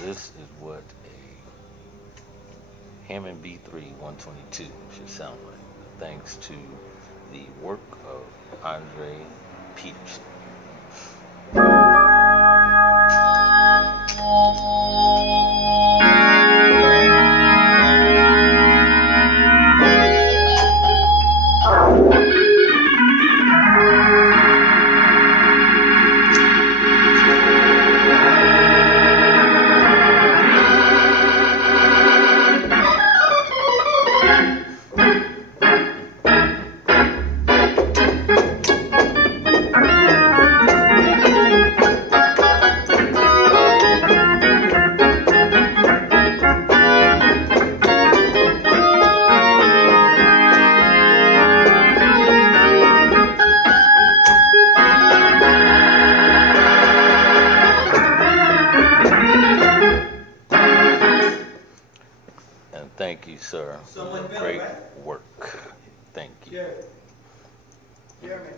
This is what a Hammond B3 122 should sound like, thanks to the work of Andre Peterson. Thank you, sir. So much better, Great right? work. Thank you. Yeah, man.